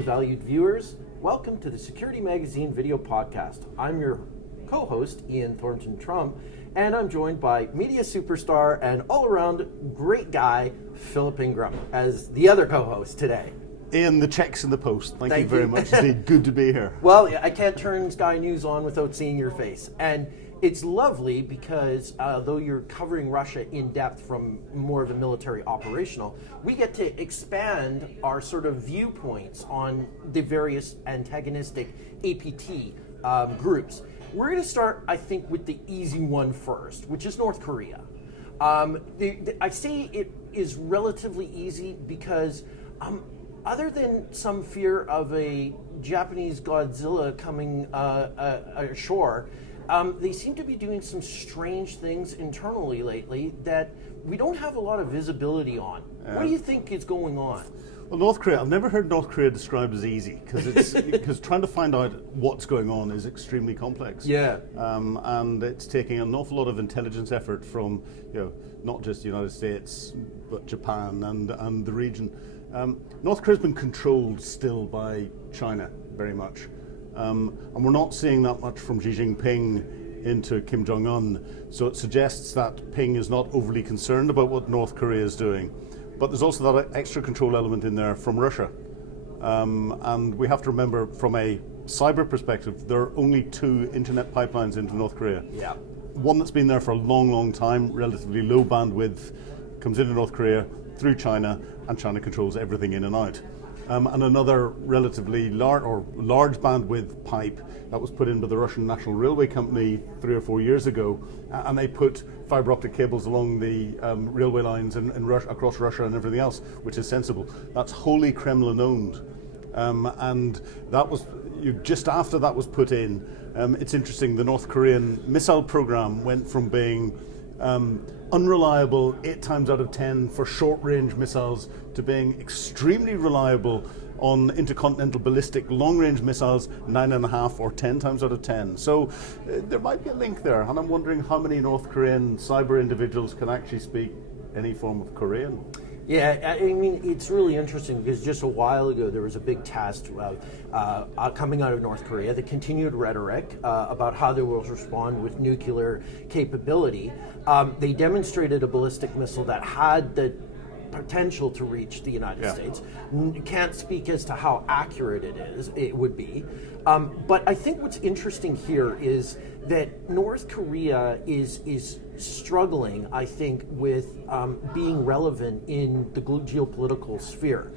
day, valued viewers. Welcome to the Security Magazine video podcast. I'm your co-host, Ian Thornton-Trump, and I'm joined by media superstar and all-around great guy, Philip Ingram, as the other co-host today. Ian, the check's in the post. Thank you very much indeed. Good to be here. Well, I can't turn Sky News on without seeing your face. And it's lovely because though you're covering Russia in depth from more of a military operational, we get to expand our sort of viewpoints on the various antagonistic APT groups. We're going to start, I think, with the easy one first, which is North Korea. I say it is relatively easy because other than some fear of a Japanese Godzilla coming ashore, they seem to be doing some strange things internally lately that we don't have a lot of visibility on. What do you think is going on? Well, North Korea, I've never heard North Korea described as easy because trying to find out what's going on is extremely complex. Yeah. And it's taking an awful lot of intelligence effort from, not just the United States, but Japan and the region. North Korea's been controlled still by China very much. And we're not seeing that much from Xi Jinping into Kim Jong-un. So it suggests that Ping is not overly concerned about what North Korea is doing. But there's also that extra control element in there from Russia. And we have to remember, from a cyber perspective, there are only two internet pipelines into North Korea. Yeah. One that's been there for a long, long time, relatively low bandwidth, comes into North Korea through China, and China controls everything in and out. And another relatively large bandwidth pipe that was put in by the Russian National Railway Company 3 or 4 years ago, and they put fiber optic cables along the railway lines across Russia and everything else, which is sensible. That's wholly Kremlin owned, and that was just after that was put in. It's interesting. The North Korean missile program went from being unreliable 8 times out of 10 for short-range missiles to being extremely reliable on intercontinental ballistic long-range missiles 9.5 or 10 times out of 10. So there might be a link there, and I'm wondering how many North Korean cyber individuals can actually speak any form of Korean. Yeah, I mean, it's really interesting because just a while ago there was a big test coming out of North Korea, the continued rhetoric about how they will respond with nuclear capability. They demonstrated a ballistic missile that had the potential to reach the United States. Can't speak as to how accurate it would be. But I think what's interesting here is that North Korea is struggling, I think, with being relevant in the geopolitical sphere.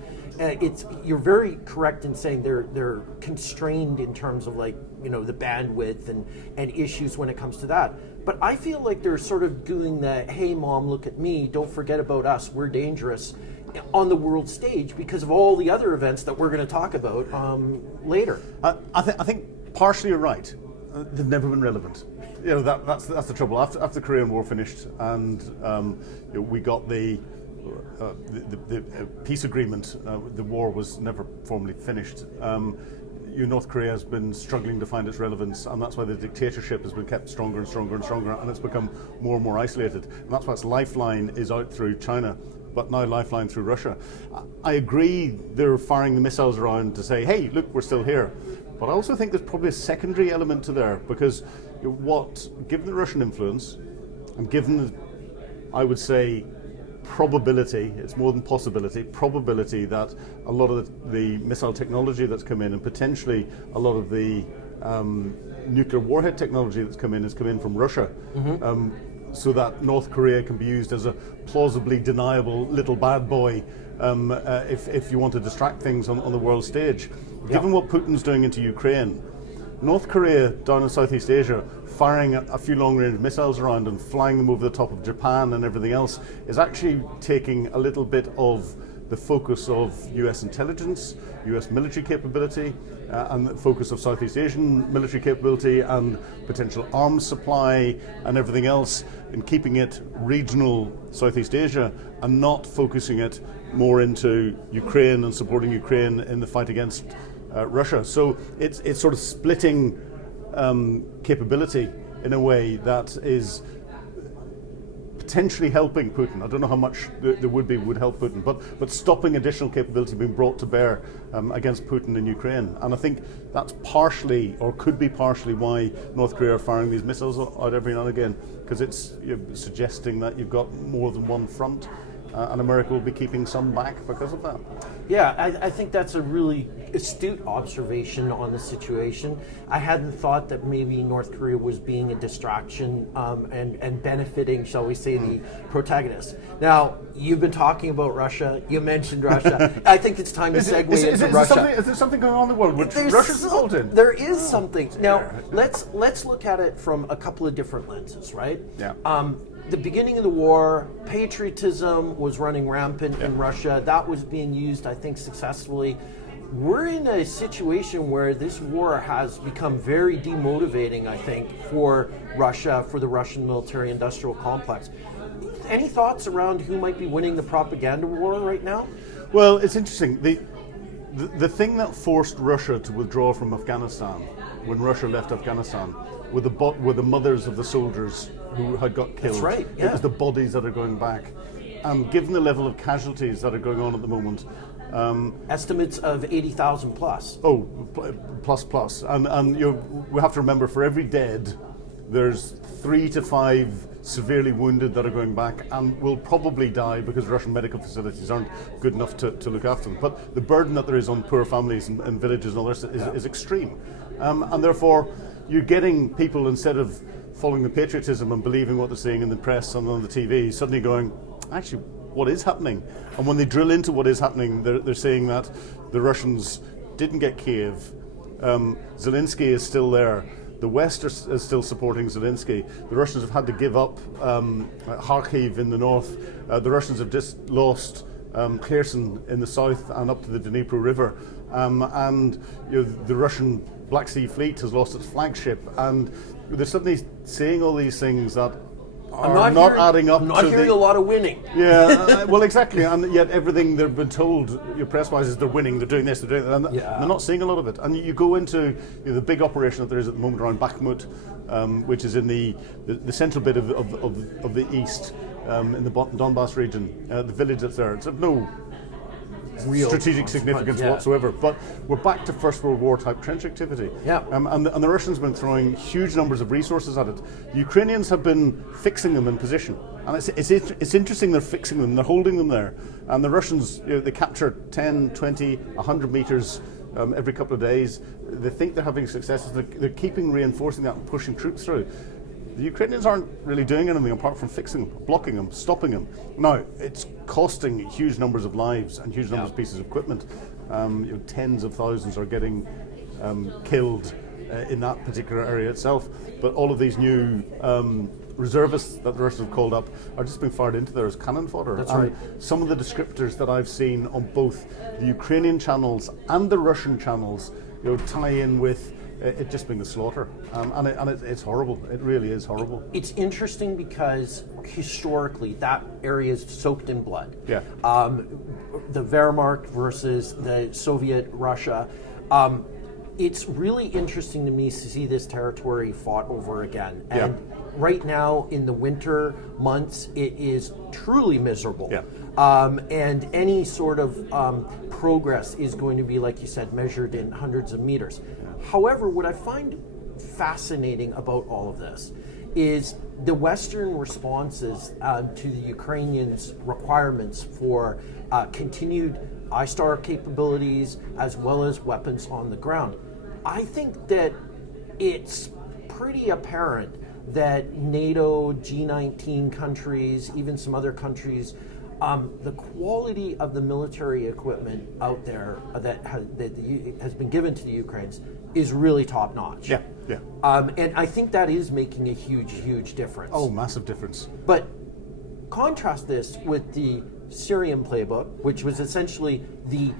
You're very correct in saying they're constrained in terms of the bandwidth and issues when it comes to that. But I feel like they're sort of doing the, hey mom, look at me, don't forget about us, we're dangerous, on the world stage because of all the other events that we're going to talk about later. I think partially you're right. They've never been relevant. That's the trouble. After the Korean War finished, and we got the peace agreement, the war was never formally finished. North Korea has been struggling to find its relevance, and that's why the dictatorship has been kept stronger and stronger and stronger, and it's become more and more isolated. And that's why its lifeline is out through China, but now lifeline through Russia. I agree they're firing the missiles around to say, hey, look, we're still here. But I also think there's probably a secondary element to there, because given the Russian influence, and given, I would say, probability, it's more than possibility, probability that a lot of the missile technology that's come in, and potentially a lot of the nuclear warhead technology that's come in, has come in from Russia. So that North Korea can be used as a plausibly deniable little bad boy if you want to distract things on the world stage. Given what Putin's doing into Ukraine, North Korea down in Southeast Asia firing a few long-range missiles around and flying them over the top of Japan and everything else is actually taking a little bit of the focus of US intelligence, US military capability, and the focus of Southeast Asian military capability and potential arms supply and everything else, and keeping it regional Southeast Asia and not focusing it more into Ukraine and supporting Ukraine in the fight against Russia. So it's sort of splitting capability in a way that is potentially helping Putin. I don't know how much there would help Putin, but stopping additional capability being brought to bear against Putin in Ukraine. And I think that's partially, or could be partially, why North Korea are firing these missiles out every now and again, because it's suggesting that you've got more than one front, and America will be keeping some back because of that. Yeah, I think that's a really astute observation on the situation. I hadn't thought that maybe North Korea was being a distraction and benefiting, shall we say, the protagonists. Now, you've been talking about Russia. You mentioned Russia. I think it's time to segue into Russia. Is there something going on in the world which Russia's involved in? There is something. Now, let's look at it from a couple of different lenses, right? Yeah. The beginning of the war, patriotism was running rampant in Russia. That was being used, I think, successfully. We're in a situation where this war has become very demotivating, I think, for Russia, for the Russian military-industrial complex. Any thoughts around who might be winning the propaganda war right now? Well, it's interesting. The thing that forced Russia to withdraw from Afghanistan, when Russia left Afghanistan, were the mothers of the soldiers who had got killed. That's right, yeah. It was the bodies that are going back. And given the level of casualties that are going on at the moment, estimates of 80,000 plus. Oh, plus. And we have to remember, for every dead, there's 3 to 5 severely wounded that are going back and will probably die because Russian medical facilities aren't good enough to look after them. But the burden that there is on poor families and villages and all this is extreme. And therefore, you're getting people, instead of following the patriotism and believing what they're seeing in the press and on the TV, suddenly going, actually, what is happening? And when they drill into what is happening, they're saying that the Russians didn't get Kiev, Zelensky is still there, the West is still supporting Zelensky, the Russians have had to give up Kharkiv in the north, the Russians have just lost Kherson in the south and up to the Dnipro River, and the Russian Black Sea Fleet has lost its flagship, and they're suddenly saying all these things that are not adding up. I'm not hearing a lot of winning. Yeah, well, exactly, and yet everything they've been told, press-wise, is they're winning, they're doing this, they're doing that, and they're not seeing a lot of it. And you go into the big operation that there is at the moment around Bakhmut, which is in the central bit of the east, in the Donbass region, the village that's there. It's of no real strategic significance whatsoever, but we're back to First World War type trench activity. Yeah. And the Russians have been throwing huge numbers of resources at it. The Ukrainians have been fixing them in position, and it's interesting they're fixing them, they're holding them there, and the Russians, they capture 10, 20, 100 meters every couple of days. They think they're having successes, they're keeping reinforcing that and pushing troops through. The Ukrainians aren't really doing anything apart from fixing them, blocking them, stopping them. Now, it's costing huge numbers of lives and huge numbers of pieces of equipment. Tens of thousands are getting killed in that particular area itself. But all of these new reservists that the Russians have called up are just being fired into there as cannon fodder. That's right. Some of the descriptors that I've seen on both the Ukrainian channels and the Russian channels, tie in with it just being a slaughter, and it's horrible. It really is horrible. It's interesting because historically that area is soaked in blood. Yeah. The Wehrmacht versus the Soviet Russia. It's really interesting to me to see this territory fought over again. And right now in the winter months, it is truly miserable. Yeah. And any sort of progress is going to be, like you said, measured in hundreds of meters. However, what I find fascinating about all of this is the Western responses to the Ukrainians' requirements for continued ISTAR capabilities as well as weapons on the ground. I think that it's pretty apparent that NATO, G19 countries, even some other countries, the quality of the military equipment out there that has been given to the Ukrainians is really top notch. Yeah. And I think that is making a huge difference. Oh, massive difference. But contrast this with the Syrian playbook, which was essentially the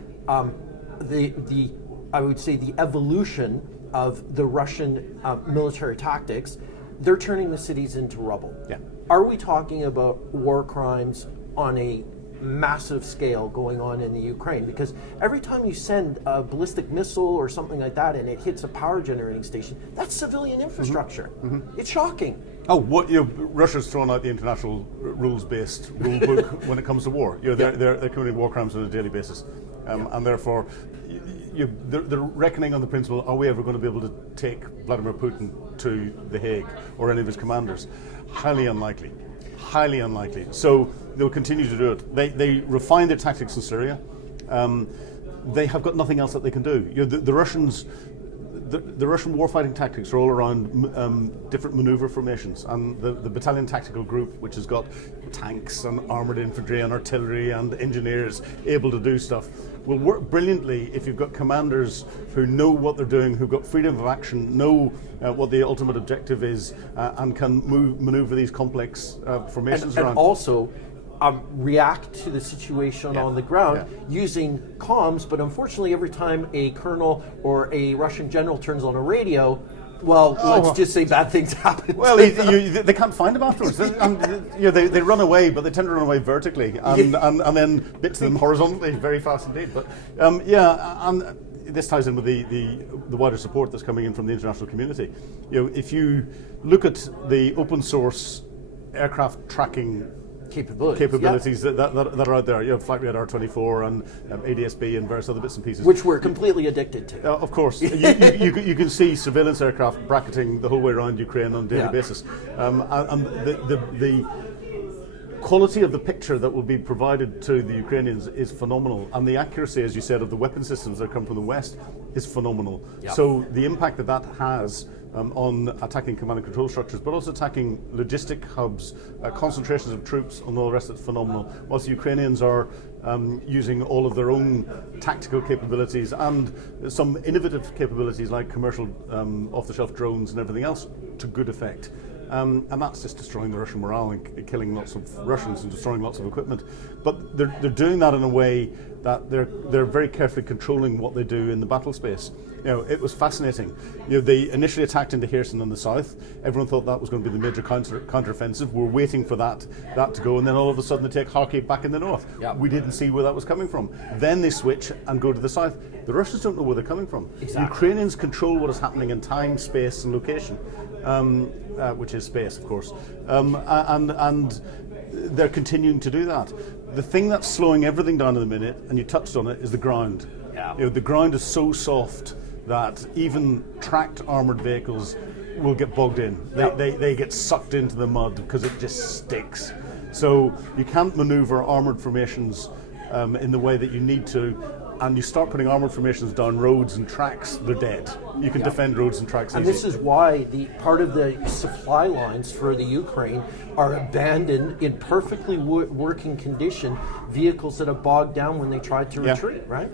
I would say the evolution of the Russian military tactics. They're turning the cities into rubble. Yeah. Are we talking about war crimes on a massive scale going on in the Ukraine, because every time you send a ballistic missile or something like that and it hits a power generating station, that's civilian infrastructure. It's shocking. Oh, Russia's thrown out the international rules-based rule book when it comes to war. They're committing war crimes on a daily basis, and therefore, they're reckoning on the principle: are we ever going to be able to take Vladimir Putin to The Hague or any of his commanders? Highly unlikely. Highly unlikely. So they'll continue to do it. They refine their tactics in Syria. They have got nothing else that they can do. The Russians. The Russian warfighting tactics are all around different maneuver formations, and the battalion tactical group, which has got tanks and armoured infantry and artillery and engineers able to do stuff, will work brilliantly if you've got commanders who know what they're doing, who've got freedom of action, know what the ultimate objective is, and can manoeuvre these complex formations around. And also react to the situation on the ground using comms, but unfortunately every time a colonel or a Russian general turns on a radio, let's just say bad things happen. Well, they can't find them afterwards. They run away, but they tend to run away vertically, and then bits of them horizontally, very fast indeed. But and this ties in with the wider support that's coming in from the international community. If you look at the open source aircraft tracking capabilities that are out there, Flight Radar 24 and ADSB and various other bits and pieces, which we're completely addicted to. Of course, you can see surveillance aircraft bracketing the whole way around Ukraine on a daily basis, and the quality of the picture that will be provided to the Ukrainians is phenomenal, and the accuracy, as you said, of the weapon systems that come from the West is phenomenal. So the impact that has on attacking command and control structures, but also attacking logistic hubs, concentrations of troops, and all the rest, it's phenomenal. Whilst the Ukrainians are using all of their own tactical capabilities and some innovative capabilities like commercial off-the-shelf drones and everything else to good effect. And that's just destroying the Russian morale and killing lots of Russians and destroying lots of equipment. But they're doing that in a way that they're very carefully controlling what they do in the battle space. It was fascinating. They initially attacked into Kherson in the south. Everyone thought that was going to be the major counteroffensive. We're waiting for that to go, and then all of a sudden they take Kharkiv back in the north. We didn't see where that was coming from. Then they switch and go to the south. The Russians don't know where they're coming from. Exactly. Ukrainians control what is happening in time, space, and location, which is space, of course, and they're continuing to do that. The thing that's slowing everything down in the minute, and you touched on it, is the ground. The ground is so soft that even tracked armoured vehicles will get bogged in. They get sucked into the mud because it just sticks. So you can't manoeuvre armoured formations in the way that you need to, and you start putting armoured formations down roads and tracks, they're dead. You can defend roads and tracks and easy. This is why the part of the supply lines for the Ukraine are abandoned in perfectly working condition, vehicles that have bogged down when they tried to retreat, right?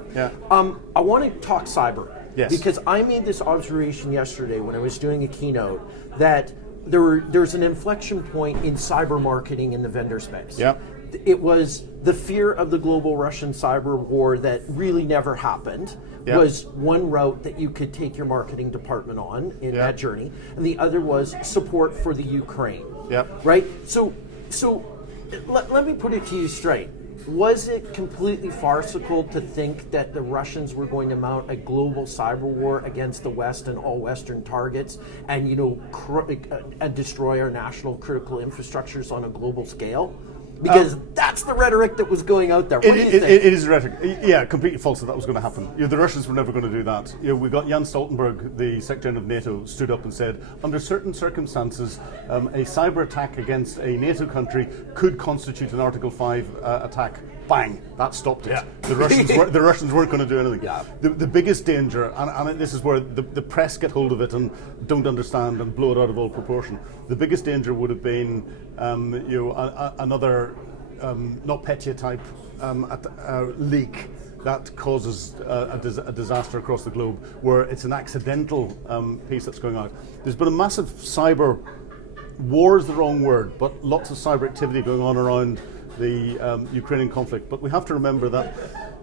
I want to talk cyber. Yes. Because I made this observation yesterday when I was doing a keynote that there's an inflection point in cyber marketing in the vendor space. It was the fear of the global Russian cyber war that really never happened was one route that you could take your marketing department on in that journey, and the other was support for the Ukraine. Right? So let me put it to you straight. Was it completely farcical to think that the Russians were going to mount a global cyber war against the West and all Western targets and, and destroy our national critical infrastructures on a global scale? Because that's the rhetoric that was going out there. What do you think? It is rhetoric. Yeah, completely false that was going to happen. The Russians were never going to do that. We got Jens Stoltenberg, the Secretary of NATO, stood up and said, under certain circumstances, a cyber attack against a NATO country could constitute an Article 5 attack. Bang! That stopped it. The Russians weren't going to do anything. The biggest danger, and this is where the press get hold of it and don't understand and blow it out of all proportion. The biggest danger would have been another NotPetya type leak that causes a disaster across the globe, where it's an accidental piece that's going out. There's been a massive cyber war, is the wrong word, but lots of cyber activity going on around the Ukrainian conflict. But we have to remember that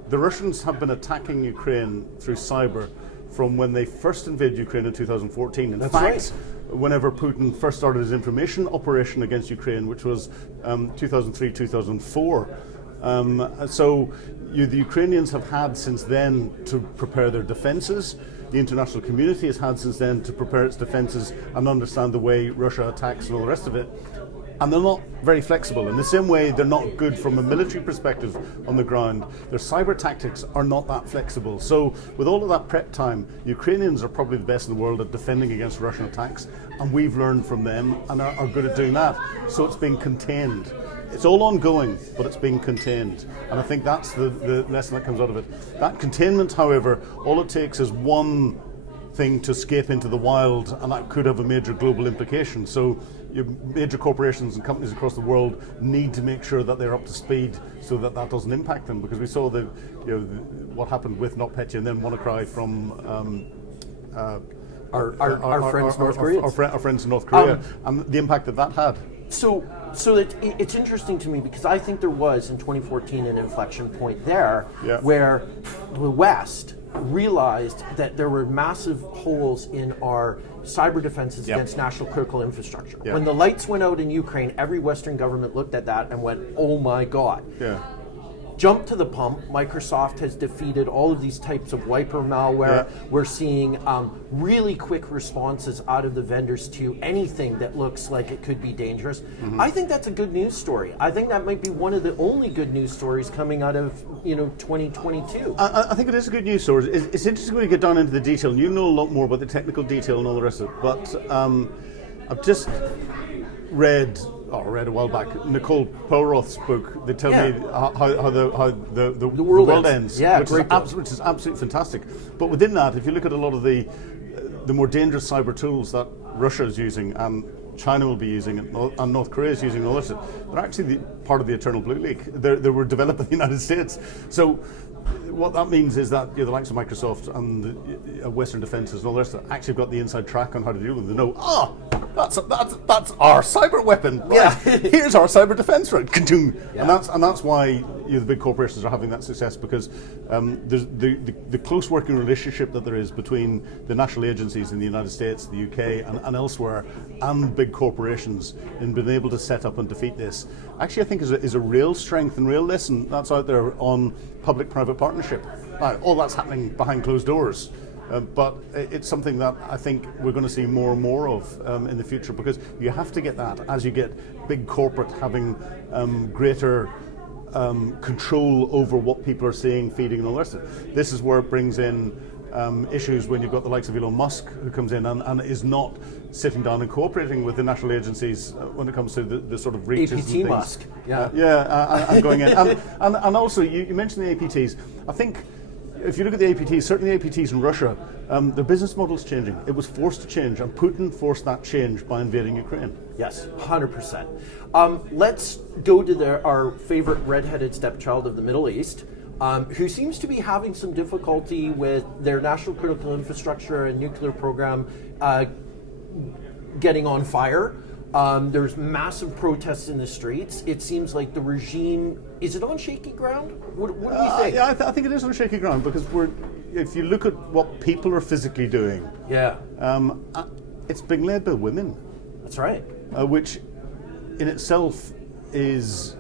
the Russians have been attacking Ukraine through cyber from when they first invaded Ukraine in 2014. In fact, whenever Putin first started his information operation against Ukraine, which was 2003-2004, So the Ukrainians have had since then to prepare their defences. The international community has had since then to prepare its defences and understand the way Russia attacks and all the rest of it. And they're not very flexible. In the same way, they're not good from a military perspective on the ground. Their cyber tactics are not that flexible. So with all of that prep time, the Ukrainians are probably the best in the world at defending against Russian attacks, and we've learned from them and are good at doing that. So it's being contained. It's all ongoing, but it's being contained. And I think that's the lesson that comes out of it. That containment, however, all it takes is one thing to escape into the wild, and that could have a major global implication. So major corporations and companies across the world need to make sure that they're up to speed so that that doesn't impact them, because we saw what happened with NotPetya and then WannaCry from our friends North Korea. Our friends in North Korea, and the impact that had. So it's interesting to me because I think there was in 2014 an inflection point there where the West realized that there were massive holes in our cyber defenses against national critical infrastructure. When the lights went out in Ukraine, every Western government looked at that and went, oh my God. Jump to the pump. Microsoft has defeated all of these types of wiper malware. We're seeing really quick responses out of the vendors to anything that looks like it could be dangerous. I think that's a good news story. I think that might be one of the only good news stories coming out of 2022. I think it is a good news story. It's interesting when you get down into the detail, and you know a lot more about the technical detail and all the rest of it. But I've just read a while back Nicole Pelroth's book. They tell me how the world ends, which is absolutely fantastic. But within that, if you look at a lot of the more dangerous cyber tools that Russia is using and China will be using and North Korea is using, all this, they're actually part of the Eternal Blue League. They were developed in the United States. So what that means is that the likes of Microsoft and the Western defences and all the rest of it actually got the inside track on how to deal with them. They know, that's our cyber weapon. Right? Here's our cyber defence, right? And that's why the big corporations are having that success, because there's the close working relationship that there is between the national agencies in the United States, the UK, and elsewhere, and big corporations in being able to set up and defeat this. Actually, I think is a real strength and real lesson that's out there on public-private partnership. Now, all that's happening behind closed doors. But it's something that I think we're going to see more and more of in the future, because you have to get that as you get big corporate having greater control over what people are seeing, feeding, and all the rest of it. This is where it brings in issues when you've got the likes of Elon Musk, who comes in and is not sitting down and cooperating with the national agencies when it comes to the sort of reaches APT and things. Musk, and going in. And also, you mentioned the APTs. I think if you look at the APTs, certainly the APTs in Russia, their business model's changing. It was forced to change, and Putin forced that change by invading Ukraine. Yes, 100%. Let's go to our favorite red-headed stepchild of the Middle East, who seems to be having some difficulty with their national critical infrastructure and nuclear program getting on fire. There's massive protests in the streets. It seems like the regime, is it on shaky ground? What do we think? Yeah, I think it is on shaky ground, because if you look at what people are physically doing, it's being led by women. That's right. Which in itself is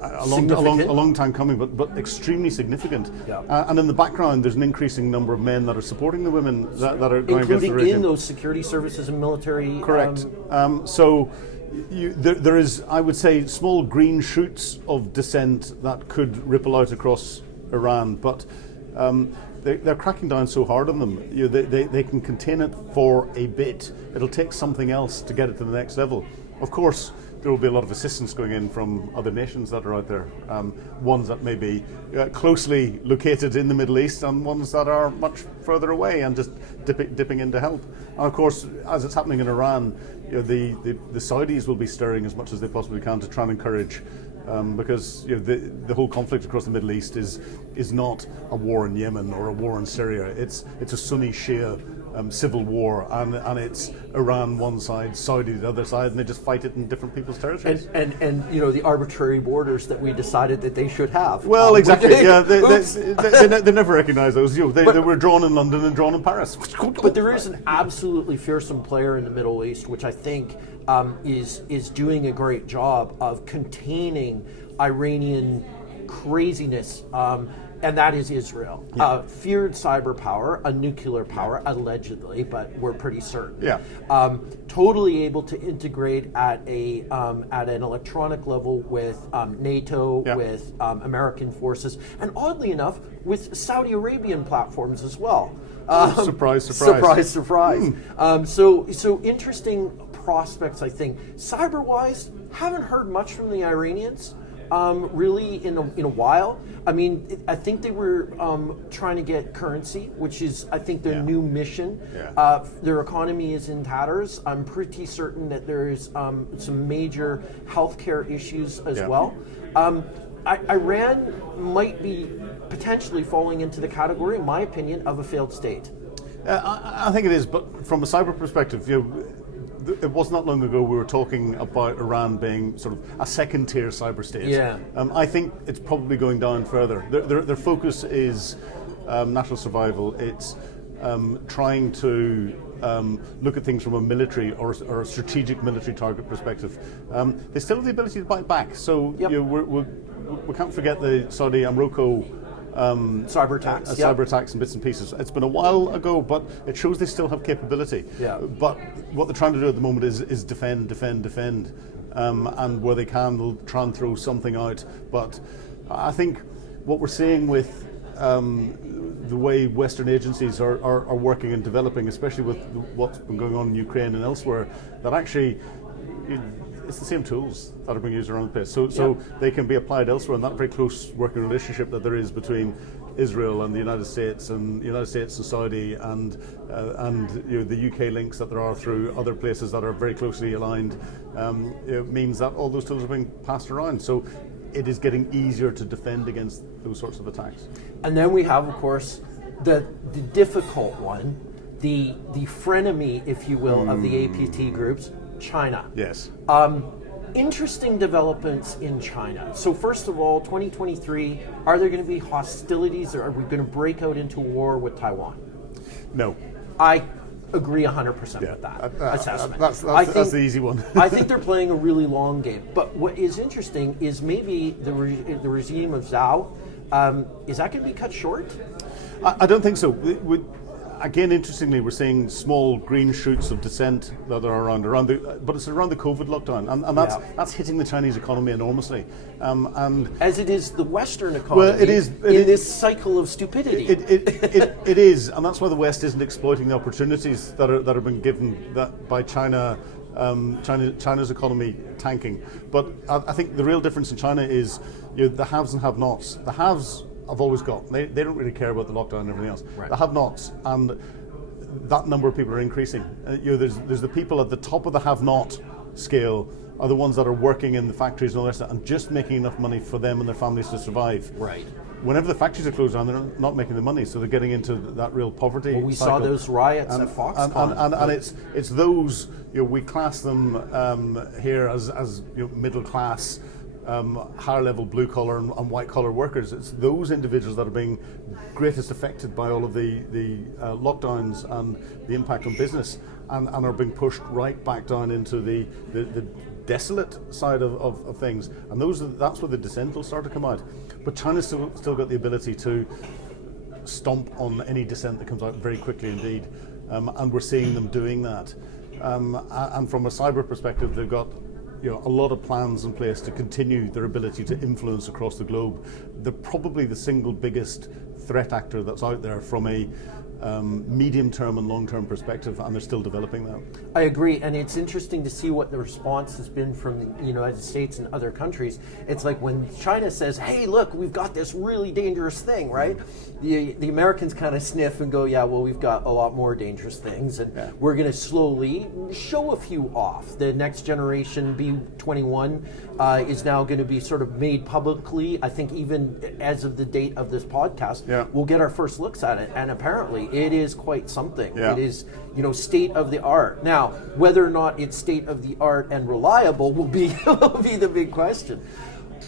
a long time coming, but extremely significant. And in the background, there's an increasing number of men that are supporting the women that are going against the regime. Including in those security services and military. Correct. So there is, I would say, small green shoots of dissent that could ripple out across Iran, but they're cracking down so hard on them. They can contain it for a bit. It'll take something else to get it to the next level. Of course, there will be a lot of assistance going in from other nations that are out there, ones that may be closely located in the Middle East and ones that are much further away and just dipping in to help. And of course, as it's happening in Iran, the Saudis will be stirring as much as they possibly can to try and encourage, because the whole conflict across the Middle East is not a war in Yemen or a war in Syria. It's a Sunni Shia civil war, and it's Iran one side, Saudi the other side, and they just fight it in different people's territories. And the arbitrary borders that we decided that they should have. Well, exactly. They never recognise those. They were drawn in London and drawn in Paris. But there is an absolutely fearsome player in the Middle East, which I think is doing a great job of containing Iranian craziness, and that is Israel. Feared cyber power, a nuclear power, allegedly, but we're pretty certain. Totally able to integrate at an electronic level with NATO, with American forces, and oddly enough, with Saudi Arabian platforms as well. Surprise, surprise. Surprise. So interesting prospects, I think. Cyber-wise, haven't heard much from the Iranians. Really in a while. I mean, I think they were trying to get currency, which is, I think, their new mission. Their economy is in tatters. I'm pretty certain that there's some major healthcare issues as well. Iran might be potentially falling into the category, in my opinion, of a failed state. I think it is, but from a cyber perspective, it was not long ago we were talking about Iran being sort of a second-tier cyber state. I think it's probably going down further. Their focus is national survival. It's trying to look at things from a military or a strategic military target perspective. They still have the ability to bite back. So we can't forget the Saudi Aramco cyber attacks and bits and pieces. It's been a while ago, but it shows they still have capability. But what they're trying to do at the moment is defend, and where they can, they'll try and throw something out. But I think what we're seeing with the way Western agencies are working and developing, especially with what's been going on in Ukraine and elsewhere, that actually it's the same tools that are being used around the place. So they can be applied elsewhere, and that very close working relationship that there is between Israel and the United States and Saudi and the UK links that there are through other places that are very closely aligned, it means that all those tools are being passed around. So it is getting easier to defend against those sorts of attacks. And then we have, of course, the difficult one, the frenemy, if you will, of the APT groups, China. Yes. Interesting developments in China. So first of all, 2023, are there going to be hostilities, or are we going to break out into war with Taiwan? No. I agree 100% with that assessment. That's the easy one. I think they're playing a really long game. But what is interesting is maybe the regime of Zhao, is that going to be cut short? I don't think so. Again, interestingly, we're seeing small green shoots of dissent that are but it's around the COVID lockdown, and that's hitting the Chinese economy enormously. And as it is the Western economy, well, it is this cycle of stupidity. It is, and that's why the West isn't exploiting the opportunities that are being given by China. China's economy tanking, but I think the real difference in China is the haves and have-nots. The haves have always got. They don't really care about the lockdown and everything else. Right. The have-nots, and that number of people are increasing. There's the people at the top of the have-not scale are the ones that are working in the factories and all that, and just making enough money for them and their families to survive. Right. Whenever the factories are closed down, they're not making the money, so they're getting into that real poverty. Well, we cycle. saw those riots at Foxconn, and it's those we class them here as middle class. Higher level blue collar and white collar workers. It's those individuals that are being greatest affected by all of the lockdowns and the impact on business, and are being pushed right back down into the desolate side of things. And that's where the dissent will start to come out. But China's still got the ability to stomp on any dissent that comes out very quickly indeed, and we're seeing them doing that. And from a cyber perspective, they've got a lot of plans in place to continue their ability to influence across the globe. They're probably the single biggest threat actor that's out there from a medium-term and long-term perspective, and they're still developing that. I agree, and it's interesting to see what the response has been from the United States and other countries. It's like when China says, hey, look, we've got this really dangerous thing, right? The Americans kind of sniff and go, yeah, well, we've got a lot more dangerous things, and we're going to slowly show a few off. The next generation, B-21, is now going to be sort of made publicly. I think even as of the date of this podcast, we'll get our first looks at it, and apparently it is quite something. It is, state of the art. Now, whether or not it's state of the art and reliable will be the big question.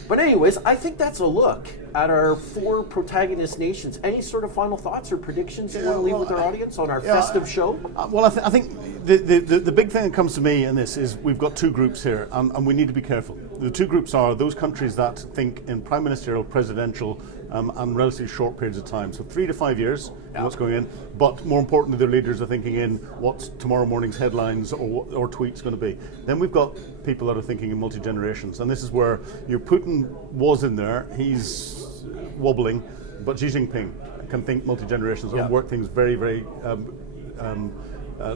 But anyways, I think that's a look at our 4 protagonist nations. Any sort of final thoughts or predictions you want to leave with our audience on our festive show? Well, I think the big thing that comes to me in this is we've got 2 groups here, and we need to be careful. The 2 groups are those countries that think in prime ministerial, presidential, and relatively short periods of time. So 3 to 5 years, what's going in. But more importantly, their leaders are thinking in what's tomorrow morning's headlines or tweets going to be. Then we've got people that are thinking in multi-generations. And this is where Putin was in there. He's wobbling. But Xi Jinping can think multi-generations and work things very, very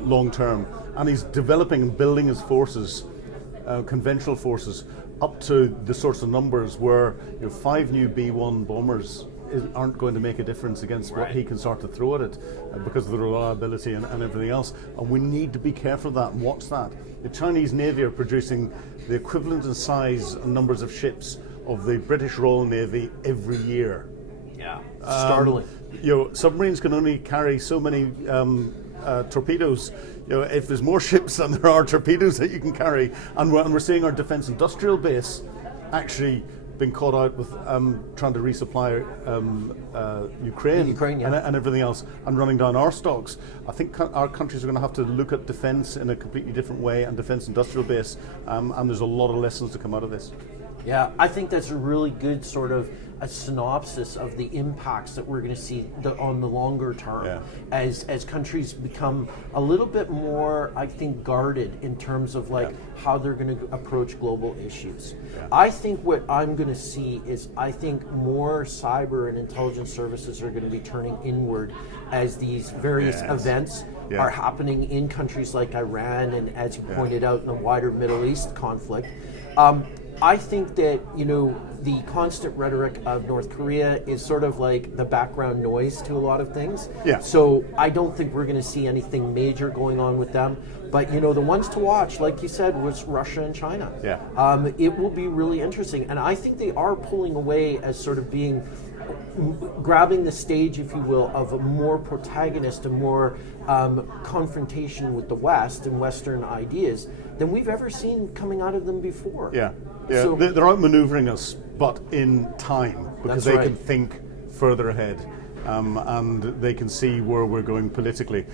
long term. And he's developing and building his forces, conventional forces, up to the sorts of numbers where 5 new B-1 bombers aren't going to make a difference against what he can start to throw at it because of the reliability and everything else. And we need to be careful of that and watch that. The Chinese Navy are producing the equivalent in size and numbers of ships of the British Royal Navy every year. Yeah, startling. Submarines can only carry so many torpedoes. If there's more ships than there are torpedoes that you can carry, and we're seeing our defence industrial base actually been caught out with trying to resupply Ukraine and everything else, and running down our stocks. I think our countries are going to have to look at defence in a completely different way, and defence industrial base, and there's a lot of lessons to come out of this. Yeah, I think that's a really good sort of a synopsis of the impacts that we're going to see on the longer term as countries become a little bit more, I think, guarded in terms of how they're going to approach global issues. Yeah. I think what I'm going to see is I think more cyber and intelligence services are going to be turning inward as these various events are happening in countries like Iran and, as you pointed out, in the wider Middle East conflict. I think that, the constant rhetoric of North Korea is sort of like the background noise to a lot of things. Yeah. So I don't think we're going to see anything major going on with them. But, the ones to watch, like you said, was Russia and China. Yeah. It will be really interesting. And I think they are pulling away as sort of being grabbing the stage, if you will, of a more protagonist, a more confrontation with the West and Western ideas than we've ever seen coming out of them before. Yeah. So, they're outmaneuvering us, but in time, because they can think further ahead, and they can see where we're going politically.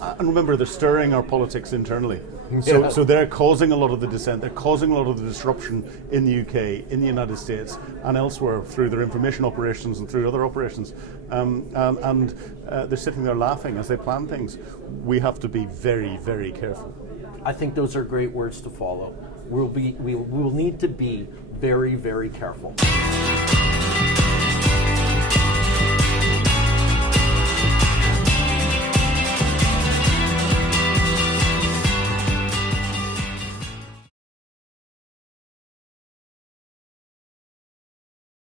And remember, they're stirring our politics internally. So they're causing a lot of the dissent, they're causing a lot of the disruption in the UK, in the United States, and elsewhere through their information operations and through other operations. And they're sitting there laughing as they plan things. We have to be very, very careful. I think those are great words to follow. We will need to be very, very careful.